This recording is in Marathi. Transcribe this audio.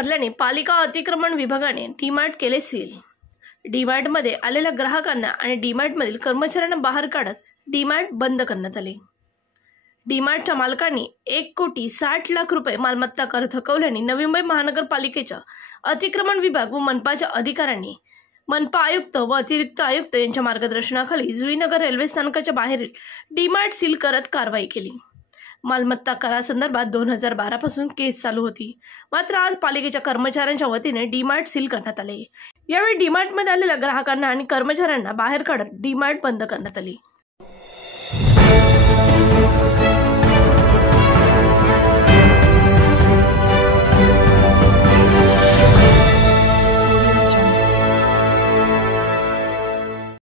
भरल्याने पालिका अतिक्रमण विभागाने डीमार्ट केले सील। डीमार्टमध्ये आलेल्या ग्राहकांना आणि डीमार्टमधील कर्मचाऱ्यांना बाहेर काढत डीमार्ट बंद करण्यात आले। डीमार्टच्या मालकांनी 1,60,00,000 रुपये मालमत्ता कर थकवल्याने नवी मुंबई महानगरपालिकेच्या अतिक्रमण विभाग व मनपाच्या अधिकाऱ्यांनी मनपा आयुक्त व अतिरिक्त आयुक्त यांच्या मार्गदर्शनाखाली जुईनगर रेल्वे स्थानकाच्या बाहेरील डीमार्ट सील करत कारवाई केली। मालमत्ता करासंदर्भात 2012 पासून केस चालू होती, मात्र आज पालिकेच्या कर्मचाऱ्यांच्या वतीने डीमार्ट सील करण्यात आले। यावेळी डीमार्टमध्ये आलेल्या ग्राहकांना आणि कर्मचाऱ्यांना बाहेर काढत डीमार्ट बंद करण्यात आली।